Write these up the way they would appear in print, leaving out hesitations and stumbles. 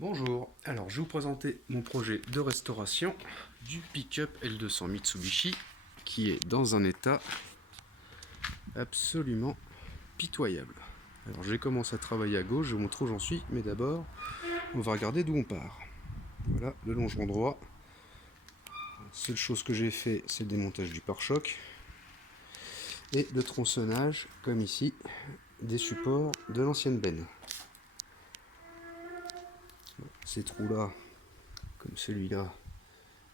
Bonjour, alors je vais vous présenter mon projet de restauration du pick-up L200 Mitsubishi qui est dans un état absolument pitoyable. Alors j'ai commencé à travailler à gauche, je vous montre où j'en suis, mais d'abord on va regarder d'où on part. Voilà le longeron droit. La seule chose que j'ai fait, c'est le démontage du pare-choc et le tronçonnage, comme ici, des supports de l'ancienne benne. Ces trous-là, comme celui-là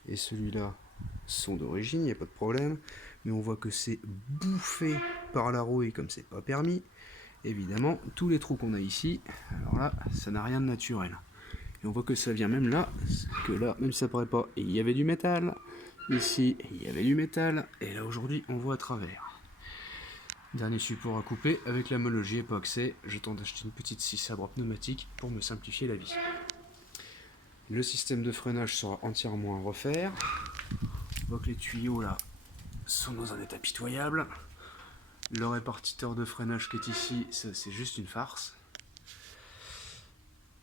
et celui-là, sont d'origine, il n'y a pas de problème, mais on voit que c'est bouffé par la rouille comme c'est pas permis. Évidemment, tous les trous qu'on a ici, alors là, ça n'a rien de naturel. Et on voit que ça vient même là, que là, même si ça paraît pas, il y avait du métal, ici, il y avait du métal, et là aujourd'hui, on voit à travers. Dernier support à couper, avec la homologie époxée, je tente d'acheter une petite scie sabre pneumatique pour me simplifier la vie. Le système de freinage sera entièrement à refaire. On voit que les tuyaux là sont dans un état pitoyable. Le répartiteur de freinage qui est ici, c'est juste une farce.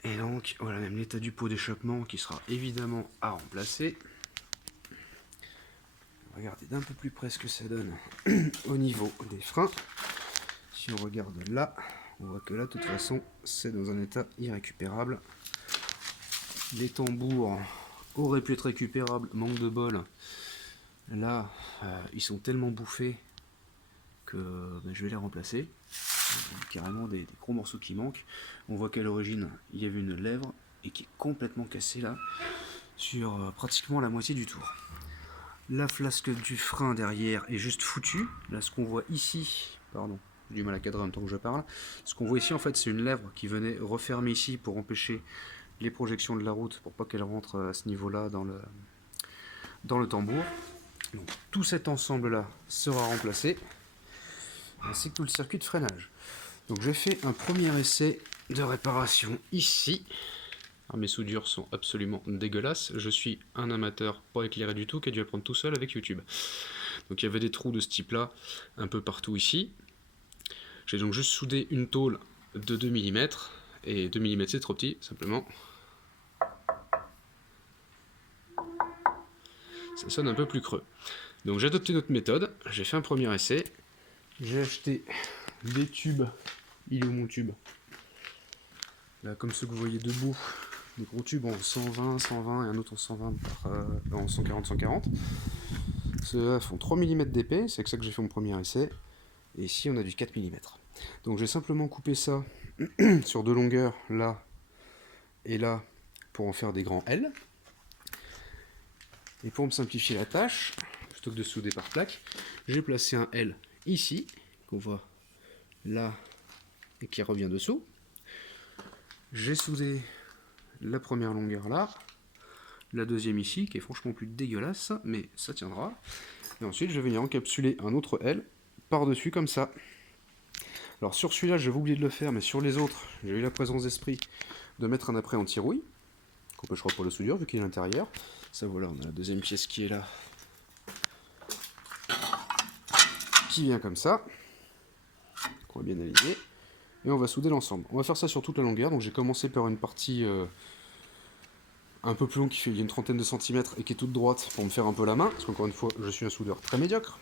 Et donc voilà, même l'état du pot d'échappement qui sera évidemment à remplacer. Regardez d'un peu plus près ce que ça donne au niveau des freins. Si on regarde là, on voit que là de toute façon c'est dans un état irrécupérable. Les tambours auraient pu être récupérables, manque de bol. Là, ils sont tellement bouffés que je vais les remplacer. Carrément des gros morceaux qui manquent. On voit qu'à l'origine, il y avait une lèvre et qui est complètement cassée là, sur pratiquement la moitié du tour. La flasque du frein derrière est juste foutue. Là, ce qu'on voit ici, pardon, j'ai du mal à cadrer en même temps que je parle. Ce qu'on voit ici, en fait, c'est une lèvre qui venait refermer ici pour empêcher les projections de la route, pour pas qu'elle rentre à ce niveau-là dans le tambour. Donc tout cet ensemble-là sera remplacé, ainsi que tout le circuit de freinage. Donc j'ai fait un premier essai de réparation ici. Alors, mes soudures sont absolument dégueulasses. Je suis un amateur pas éclairé du tout qui a dû apprendre tout seul avec YouTube. Donc il y avait des trous de ce type-là un peu partout ici. J'ai donc juste soudé une tôle de 2 mm, et 2 mm c'est trop petit, simplement. Ça sonne un peu plus creux. Donc j'ai adopté notre méthode, j'ai fait un premier essai. J'ai acheté des tubes. Il est où mon tube? Là, comme ceux que vous voyez debout, des gros tubes en 120, 120 et un autre en 120 en 140, 140. Ceux-là font 3 mm d'épais, c'est avec ça que j'ai fait mon premier essai. Et ici, on a du 4 mm. Donc j'ai simplement coupé ça sur deux longueurs, là et là, pour en faire des grands L. Et pour me simplifier la tâche, plutôt que de souder par plaque, j'ai placé un L ici, qu'on voit là et qui revient dessous. J'ai soudé la première longueur là, la deuxième ici, qui est franchement plus dégueulasse, mais ça tiendra. Et ensuite, je vais venir encapsuler un autre L par-dessus comme ça. Alors sur celui-là, j'avais oublié de le faire, mais sur les autres, j'ai eu la présence d'esprit de mettre un après anti-rouille, qu'on peut choisir pour le soudure, vu qu'il est à l'intérieur. Ça voilà, on a la deuxième pièce qui est là, qui vient comme ça, qu'on va bien aligner. Et on va souder l'ensemble. On va faire ça sur toute la longueur, donc j'ai commencé par une partie un peu plus longue qui fait une trentaine de centimètres et qui est toute droite pour me faire un peu la main, parce qu'encore une fois, je suis un soudeur très médiocre.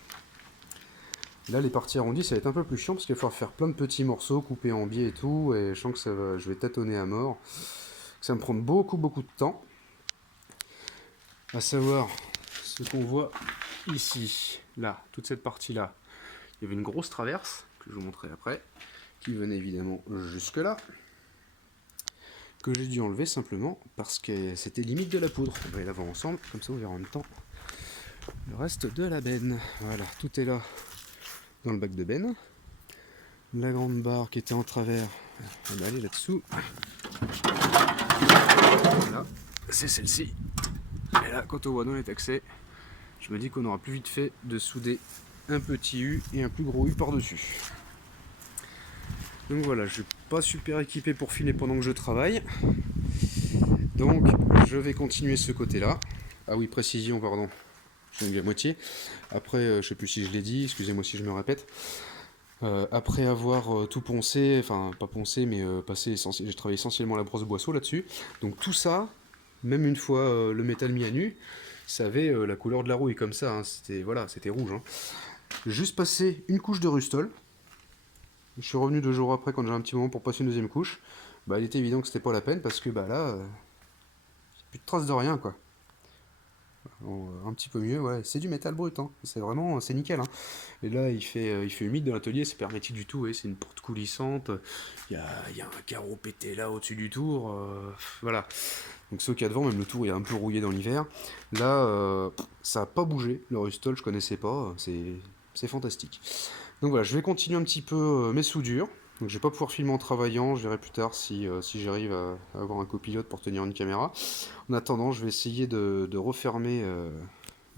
Là, les parties arrondies, ça va être un peu plus chiant, parce qu'il va falloir faire plein de petits morceaux, couper en biais et tout, et je sens que je vais tâtonner à mort, que ça va me prendre beaucoup de temps. À savoir, ce qu'on voit ici, là, toute cette partie-là, il y avait une grosse traverse, que je vous montrerai après, qui venait évidemment jusque là, que j'ai dû enlever simplement parce que c'était limite de la poudre. On va y la voir ensemble, comme ça on verra en même temps le reste de la benne. Voilà, tout est là dans le bac de benne. La grande barre qui était en travers, on va aller là-dessous. Voilà, c'est celle-ci. Et là, quand on voit dans les accès, je me dis qu'on aura plus vite fait de souder un petit U et un plus gros U par-dessus. Donc voilà, je suis pas super équipé pour filer pendant que je travaille. Donc je vais continuer ce côté-là. Ah oui, précision, pardon. J'ai mis la moitié. Après, je sais plus si je l'ai dit, excusez-moi si je me répète. Après avoir tout poncé, enfin pas poncé, mais j'ai travaillé essentiellement la brosse boisseau là-dessus. Donc tout ça, même une fois le métal mis à nu, ça avait la couleur de la rouille comme ça, hein. C'était voilà, c'était rouge, hein. Juste passé une couche de Rustol. Je suis revenu 2 jours après quand j'ai un petit moment pour passer une deuxième couche. Bah, il était évident que c'était pas la peine parce que bah là, plus de traces de rien quoi. Bon, un petit peu mieux, ouais. C'est du métal brut, hein. C'est vraiment, c'est nickel, hein. Et là, il fait humide dans l'atelier, c'est pas hermétique du tout, ouais. C'est une porte coulissante. Il y a un carreau pété là au-dessus du tour. Voilà. Donc ceux qu'il y a devant, même le tour, il est un peu rouillé dans l'hiver. Là, ça a pas bougé. Le Rustol, je connaissais pas. C'est fantastique. Donc voilà, je vais continuer un petit peu mes soudures. Donc je vais pas pouvoir filmer en travaillant, je verrai plus tard si j'arrive à avoir un copilote pour tenir une caméra. En attendant, je vais essayer de refermer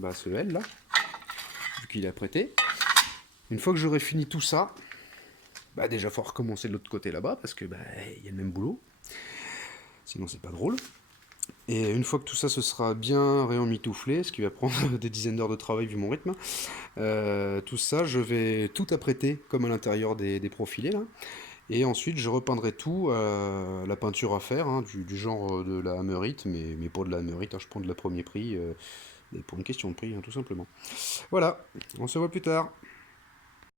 ce L là, vu qu'il est apprêté. Une fois que j'aurai fini tout ça, bah déjà faut recommencer de l'autre côté là-bas parce que bah il y a le même boulot. Sinon c'est pas drôle. Et une fois que tout ça se sera bien réemmitouflé, ce qui va prendre des dizaines d'heures de travail vu mon rythme, tout ça je vais tout apprêter comme à l'intérieur des profilés là. Et ensuite, je repeindrai tout à la peinture à faire, hein, du genre de la Hammerite, mais pas de la Hammerite, hein, je prends de la premier prix, pour une question de prix, hein, tout simplement. Voilà, on se voit plus tard.